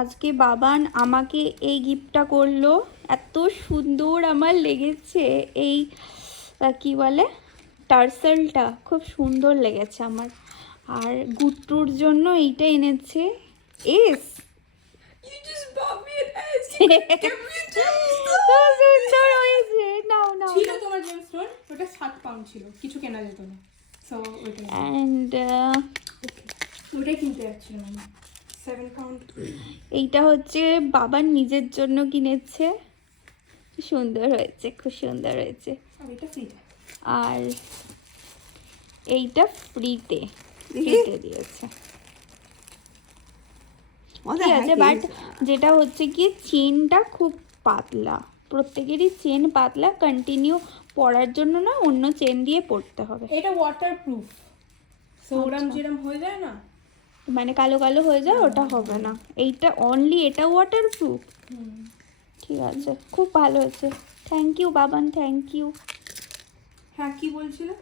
আজকে বাবান আমাকে এই গিফটটা করলো, এত সুন্দর আমার লেগেছে। এই কি বলে টার্সেলটা খুব সুন্দর লেগেছে আমার। আর গুট্টুর জন্য এইটা এনেছে S. You just bought me an S. খুব সুন্দর হয়েছে। নাও নাও। ছিল তোমার জেমস্টোন, ওটা 7 পাউন্ড ছিল, কিছু কেনা যেত না। সো ওইটা অ্যান্ড ওইটাই কিনতে যাচ্ছিলাম আমি। 7 পাউন্ড। এইটা হচ্ছে বাবার নিজের জন্য কিনেছে। সুন্দর হয়েছে, খুব সুন্দর হয়েছে। আর এটা ফ্রিতে। আর এইটা ফ্রিতে দিয়েছে। ঠিক আছে, বাট যেটা হচ্ছে কি চেনটা খুব পাতলা, প্রত্যেকেরই চেন পাতলা, কন্টিনিউ পরার জন্য না অন্য চেন দিয়ে পরতে হবে। এটা ওয়াটারপ্রুফ, সো ওরম যেরম হয়ে যায় না, মানে কালো কালো হয়ে যায়, ওটা হবে না। এইটা অনলি এটা ওয়াটারপ্রুফ। ঠিক আছে, খুব ভালো হয়েছে। Thank you Baban, thank you. হ্যাঁ কি বলছিলে?